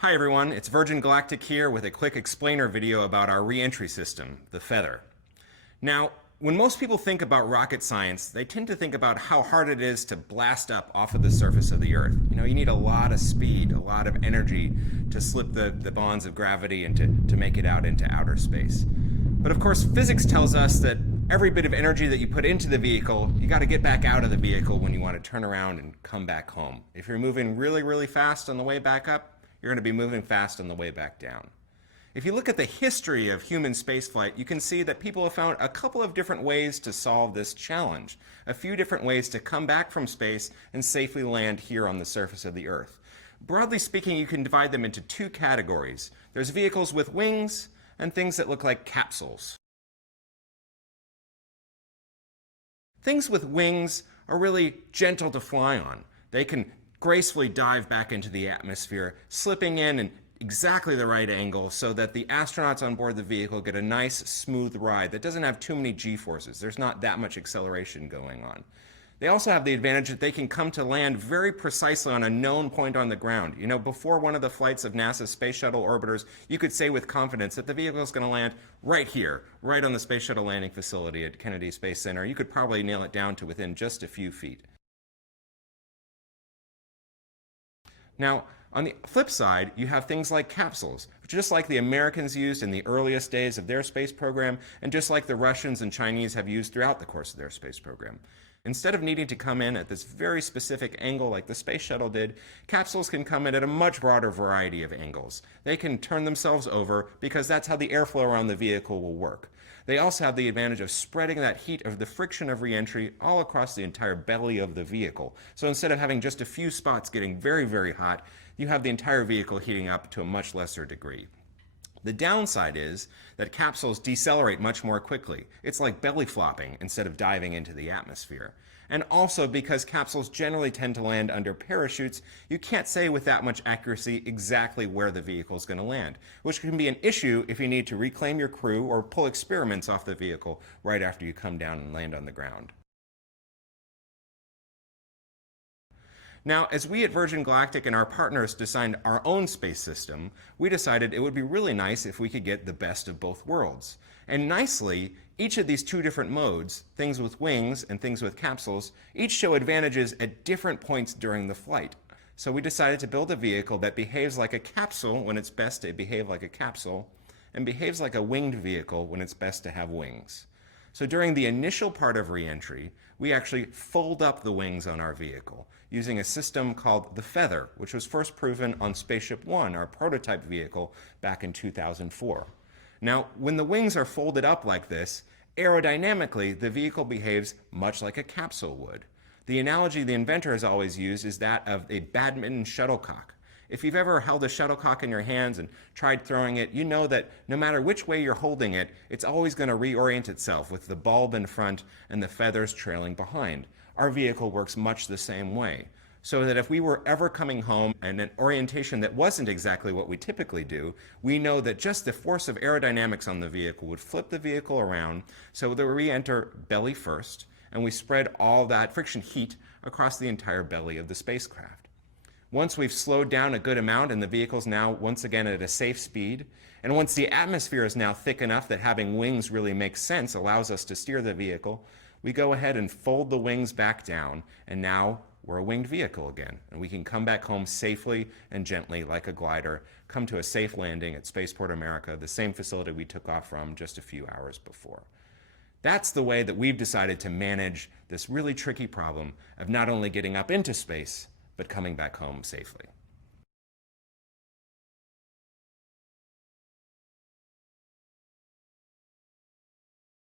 Hi everyone, it's Virgin Galactic here with a quick explainer video about our re-entry system, the Feather. Now, when most people think about rocket science, they tend to think about how hard it is to blast up off of the surface of the Earth. You need a lot of speed, a lot of energy to slip the bonds of gravity and to make it out into outer space. But of course, physics tells us that every bit of energy that you put into the vehicle, you got to get back out of the vehicle when you want to turn around and come back home. If you're moving really, really fast on the way back up, you're going to be moving fast on the way back down. If you look at the history of human spaceflight, you can see that people have found a couple of different ways to solve this challenge, a few different ways to come back from space and safely land here on the surface of the Earth. Broadly speaking, you can divide them into two categories. There's vehicles with wings and things that look like capsules. Things with wings are really gentle to fly on. They can gracefully dive back into the atmosphere, slipping in exactly the right angle so that the astronauts on board the vehicle get a nice, smooth ride that doesn't have too many G-forces. There's not that much acceleration going on. They also have the advantage that they can come to land very precisely on a known point on the ground. Before one of the flights of NASA's Space Shuttle orbiters, you could say with confidence that the vehicle is going to land right here, right on the Space Shuttle landing facility at Kennedy Space Center. You could probably nail it down to within just a few feet. Now, on the flip side, you have things like capsules, just like the Americans used in the earliest days of their space program, and just like the Russians and Chinese have used throughout the course of their space program. Instead of needing to come in at this very specific angle like the Space Shuttle did, capsules can come in at a much broader variety of angles. They can turn themselves over because that's how the airflow around the vehicle will work. They also have the advantage of spreading that heat of the friction of reentry all across the entire belly of the vehicle. So instead of having just a few spots getting very, very hot, you have the entire vehicle heating up to a much lesser degree. The downside is that capsules decelerate much more quickly. It's like belly flopping instead of diving into the atmosphere. And also because capsules generally tend to land under parachutes, you can't say with that much accuracy exactly where the vehicle is going to land, which can be an issue if you need to reclaim your crew or pull experiments off the vehicle right after you come down and land on the ground. Now, as we at Virgin Galactic and our partners designed our own space system, we decided it would be really nice if we could get the best of both worlds. And nicely, each of these two different modes, things with wings and things with capsules, each show advantages at different points during the flight. So we decided to build a vehicle that behaves like a capsule when it's best to behave like a capsule, and behaves like a winged vehicle when it's best to have wings. So during the initial part of reentry, we actually fold up the wings on our vehicle using a system called the Feather, which was first proven on Spaceship One, our prototype vehicle, back in 2004. Now, when the wings are folded up like this, aerodynamically, the vehicle behaves much like a capsule would. The analogy the inventor has always used is that of a badminton shuttlecock. If you've ever held a shuttlecock in your hands and tried throwing it, you know that no matter which way you're holding it, it's always going to reorient itself with the bulb in front and the feathers trailing behind. Our vehicle works much the same way. So that if we were ever coming home in an orientation that wasn't exactly what we typically do, we know that just the force of aerodynamics on the vehicle would flip the vehicle around so that we enter belly first, and we spread all that friction heat across the entire belly of the spacecraft. Once we've slowed down a good amount and the vehicle's now once again at a safe speed, and once the atmosphere is now thick enough that having wings really makes sense, allows us to steer the vehicle, we go ahead and fold the wings back down, and now we're a winged vehicle again, and we can come back home safely and gently like a glider, come to a safe landing at Spaceport America, the same facility we took off from just a few hours before. That's the way that we've decided to manage this really tricky problem of not only getting up into space, but coming back home safely.